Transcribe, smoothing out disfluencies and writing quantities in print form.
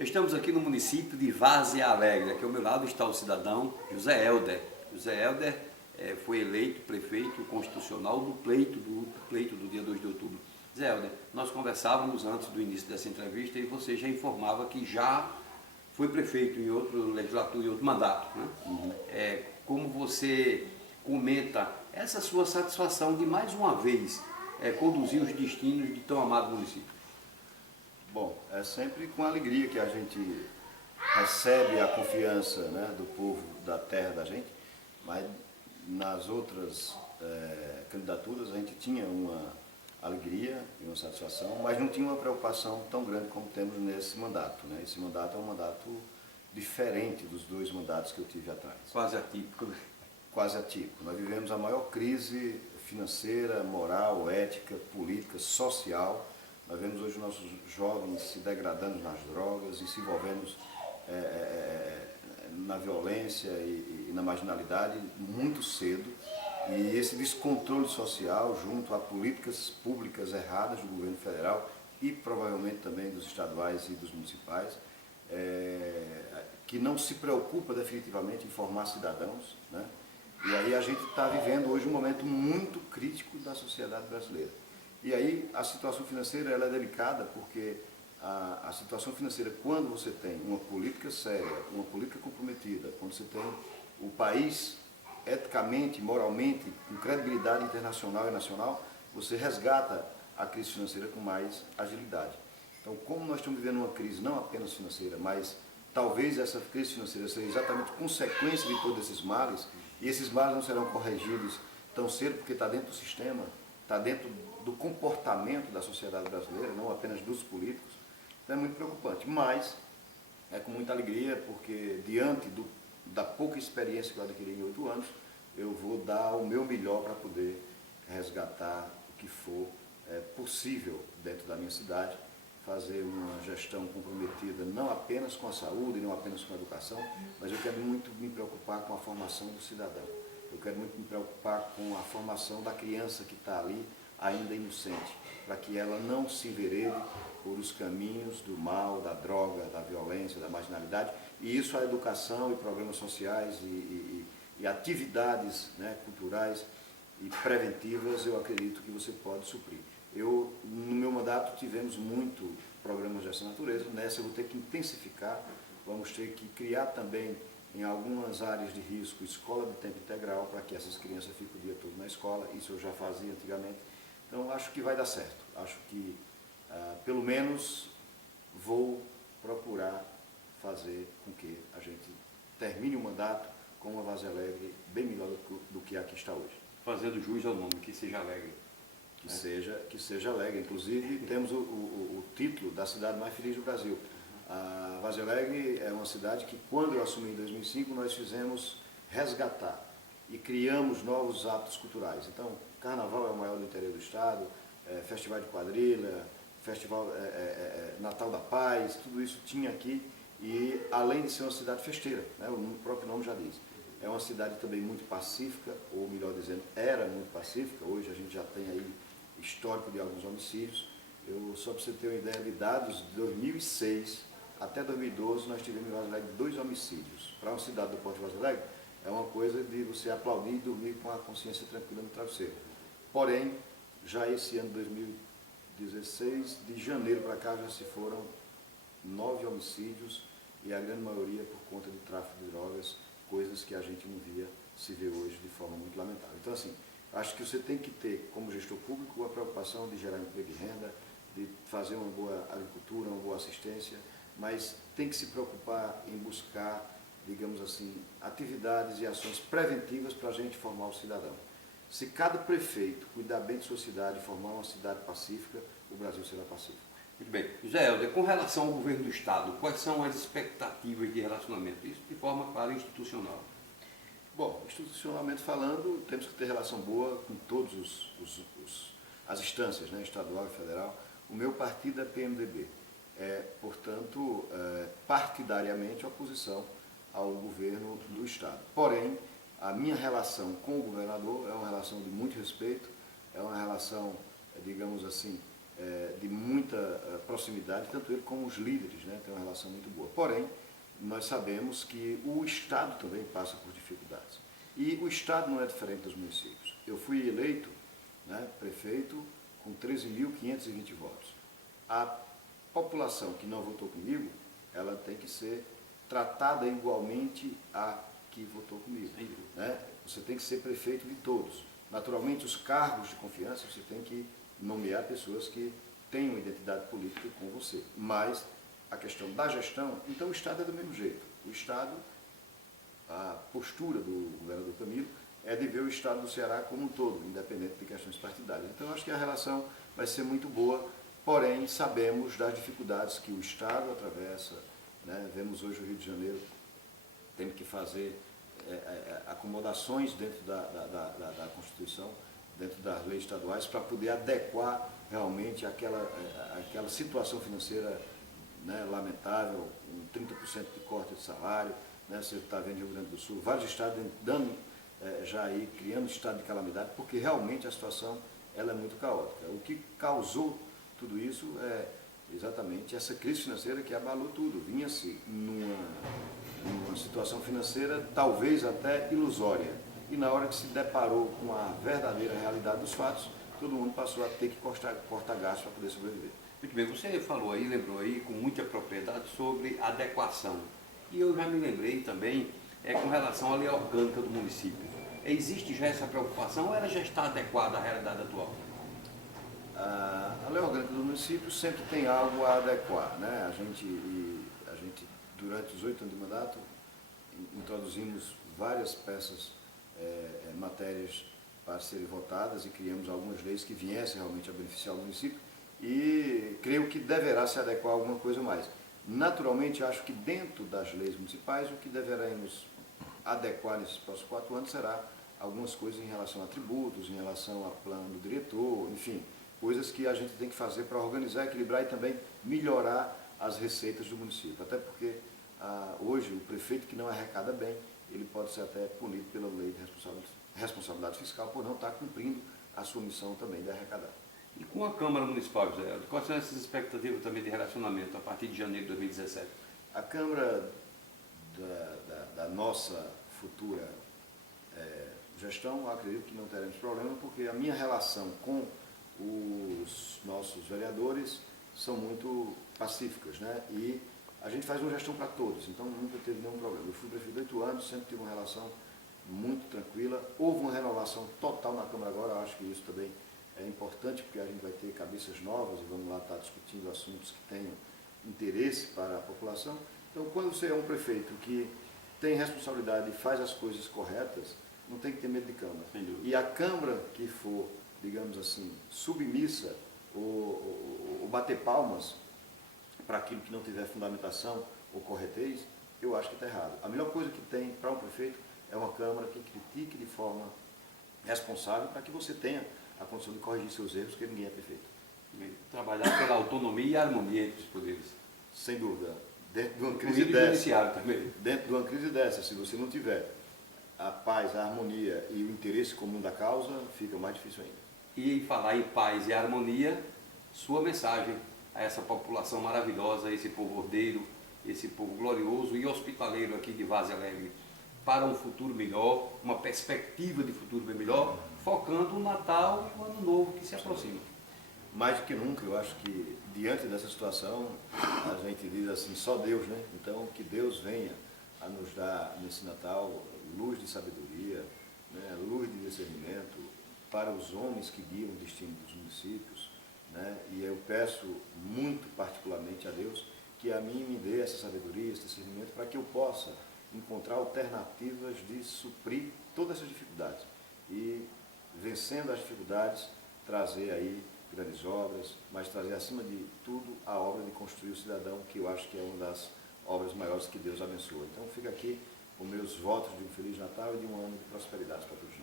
Estamos aqui no município de Várzea Alegre. Aqui ao meu lado está o cidadão José Helder. José Helder foi eleito prefeito constitucional do pleito do dia 2 de outubro. José Helder, nós conversávamos antes do início dessa entrevista e você já informava que já foi prefeito em outra legislatura, em outro mandato, né? Como você comenta essa sua satisfação de mais uma vez conduzir os destinos de tão amado município? Bom, é sempre com alegria que a gente recebe a confiança, né, do povo da terra da gente, mas nas outras candidaturas a gente tinha uma alegria e uma satisfação, mas não tinha uma preocupação tão grande como temos nesse mandato, né? Esse mandato é um mandato diferente dos dois mandatos que eu tive atrás. Quase atípico, né? Quase atípico. Nós vivemos a maior crise financeira, moral, ética, política, social. Nós vemos hoje nossos jovens se degradando nas drogas e se envolvendo na violência e na marginalidade muito cedo. E esse descontrole social, junto a políticas públicas erradas do governo federal e provavelmente também dos estaduais e dos municipais, que não se preocupa definitivamente em formar cidadãos, né? E aí a gente está vivendo hoje um momento muito crítico da sociedade brasileira. E aí a situação financeira ela é delicada porque a situação financeira, quando você tem uma política séria, uma política comprometida, quando você tem o país eticamente, moralmente, com credibilidade internacional e nacional, você resgata a crise financeira com mais agilidade. Então, como nós estamos vivendo uma crise não apenas financeira, mas talvez essa crise financeira seja exatamente consequência de todos esses males, e esses males não serão corrigidos tão cedo porque está dentro do sistema, está dentro do comportamento da sociedade brasileira, não apenas dos políticos. Então é muito preocupante, mas é com muita alegria porque diante da pouca experiência que eu adquiri em 8 anos, eu vou dar o meu melhor para poder resgatar o que for possível dentro da minha cidade, fazer uma gestão comprometida não apenas com a saúde, não apenas com a educação, mas eu quero muito me preocupar com a formação do cidadão. Eu quero muito me preocupar com a formação da criança que está ali ainda inocente, para que ela não se enverede por os caminhos do mal, da droga, da violência, da marginalidade. E isso a educação e programas sociais e atividades, né, culturais e preventivas, eu acredito que você pode suprir. No meu mandato, tivemos muito programas dessa natureza. Nessa eu vou ter que intensificar, vamos ter que criar também em algumas áreas de risco escola de tempo integral para que essas crianças fiquem o dia todo na escola. Isso eu já fazia antigamente. Então acho que vai dar certo. Acho que pelo menos vou procurar fazer com que a gente termine o mandato com uma Várzea Alegre bem melhor do que a que está hoje. Fazendo jus ao nome, que seja alegre. Que seja alegre. Inclusive, temos o título da cidade mais feliz do Brasil. A Várzea Alegre é uma cidade que, quando eu assumi em 2005, nós fizemos resgatar e criamos novos hábitos culturais. Então, Carnaval é o maior do interior do estado, Festival de Quadrilha, Festival Natal da Paz, tudo isso tinha aqui. E, além de ser uma cidade festeira, né, o próprio nome já diz, é uma cidade também muito pacífica, ou melhor dizendo, era muito pacífica. Hoje a gente já tem aí histórico de alguns homicídios. Só para você ter uma ideia de dados, de 2006 até 2012 nós tivemos em Várzea Alegre 2 homicídios. Para uma cidade do porte de Várzea Alegre, é uma coisa de você aplaudir e dormir com a consciência tranquila no travesseiro. Porém, já esse ano 2016, de janeiro para cá, já se foram 9 homicídios e a grande maioria por conta de tráfico de drogas, coisas que a gente não via se vê hoje de forma muito lamentável. Então, assim, acho que você tem que ter, como gestor público, a preocupação de gerar emprego e renda, de fazer uma boa agricultura, uma boa assistência, mas tem que se preocupar em buscar, digamos assim, atividades e ações preventivas para a gente formar o cidadão. Se cada prefeito cuidar bem de sua cidade e formar uma cidade pacífica, o Brasil será pacífico. Muito bem. José Helder, com relação ao governo do Estado, quais são as expectativas de relacionamento? Isso de forma clara e institucional. Bom, institucionalmente falando, temos que ter relação boa com todas as instâncias, né, estadual e federal. O meu partido é PMDB. Portanto, partidariamente oposição ao governo do Estado. Porém, a minha relação com o governador é uma relação de muito respeito, é uma relação, digamos assim, de muita proximidade, tanto ele como os líderes, né, tem uma relação muito boa. Porém, nós sabemos que o Estado também passa por dificuldades. E o Estado não é diferente dos municípios. Eu fui eleito, né, prefeito com 13.520 votos. A população que não votou comigo, ela tem que ser tratada igualmente a que votou comigo. Né? Você tem que ser prefeito de todos. Naturalmente, os cargos de confiança, você tem que nomear pessoas que tenham identidade política com você. Mas a questão da gestão, então o Estado é do mesmo jeito. O Estado, a postura do governador Camilo é de ver o Estado do Ceará como um todo, independente de questões partidárias. Então, eu acho que a relação vai ser muito boa, porém, sabemos das dificuldades que o Estado atravessa, né? Vemos hoje o Rio de Janeiro tendo que fazer acomodações dentro da Constituição, dentro das leis estaduais, para poder adequar realmente aquela situação financeira, né, lamentável, um 30% de corte de salário, né? Você está vendo no Rio Grande do Sul, vários estados dando já aí, criando estado de calamidade, porque realmente a situação ela é muito caótica. O que causou tudo isso é exatamente essa crise financeira que abalou tudo. Vinha-se numa situação financeira talvez até ilusória. E na hora que se deparou com a verdadeira realidade dos fatos, todo mundo passou a ter que cortar gastos para poder sobreviver. Muito bem, você falou aí, lembrou aí com muita propriedade sobre adequação. E eu já me lembrei também com relação à lei orgânica do município. Existe já essa preocupação ou ela já está adequada à realidade atual? A lei orgânica do município sempre tem algo a adequar, né? A gente, durante os 8 anos de mandato, introduzimos várias peças, matérias para serem votadas e criamos algumas leis que viessem realmente a beneficiar o município e creio que deverá se adequar a alguma coisa mais. Naturalmente, acho que dentro das leis municipais, o que deveremos adequar nesses próximos 4 anos será algumas coisas em relação a tributos, em relação a plano do diretor, enfim, coisas que a gente tem que fazer para organizar, equilibrar e também melhorar as receitas do município. Até porque hoje o prefeito que não arrecada bem, ele pode ser até punido pela lei de responsabilidade fiscal por não estar cumprindo a sua missão também de arrecadar. E com a Câmara Municipal, José Helder, quais são essas expectativas também de relacionamento a partir de janeiro de 2017? A Câmara da nossa futura gestão, acredito que não teremos problema, porque a minha relação com os nossos vereadores são muito pacíficas, né? E a gente faz uma gestão para todos, então nunca teve nenhum problema. Eu fui prefeito 8 anos, sempre tive uma relação muito tranquila. Houve uma renovação total na Câmara agora, acho que isso também é importante, porque a gente vai ter cabeças novas e vamos lá estar discutindo assuntos que tenham interesse para a população. Então, quando você é um prefeito que tem responsabilidade e faz as coisas corretas, não tem que ter medo de Câmara. E a Câmara que for, digamos assim, submissa ou bater palmas para aquilo que não tiver fundamentação ou corretez, eu acho que está errado. A melhor coisa que tem para um prefeito é uma Câmara que critique de forma responsável para que você tenha a condição de corrigir seus erros, porque ninguém é perfeito. Trabalhar pela autonomia e harmonia entre os poderes. Sem dúvida. Dentro de uma crise dessa, também. dentro de uma crise dessa, se você não tiver a paz, a harmonia e o interesse comum da causa, fica mais difícil ainda. E em falar em paz e harmonia, sua mensagem a essa população maravilhosa, esse povo ordeiro, esse povo glorioso e hospitaleiro aqui de Várzea Alegre, para um futuro melhor, uma perspectiva de futuro bem melhor, focando o Natal e o Ano Novo que se aproxima. Mais do que nunca, eu acho que diante dessa situação, a gente diz assim, só Deus, né? Então, que Deus venha a nos dar nesse Natal luz de sabedoria, né? Luz de discernimento para os homens que guiam o destino dos municípios, né? E eu peço muito particularmente a Deus que a mim me dê essa sabedoria, esse discernimento, para que eu possa encontrar alternativas de suprir todas essas dificuldades e, vencendo as dificuldades, trazer aí grandes obras, mas trazer acima de tudo a obra de construir o cidadão, que eu acho que é uma das obras maiores que Deus abençoa. Então fica aqui os meus votos de um Feliz Natal e de um ano de prosperidade para todos.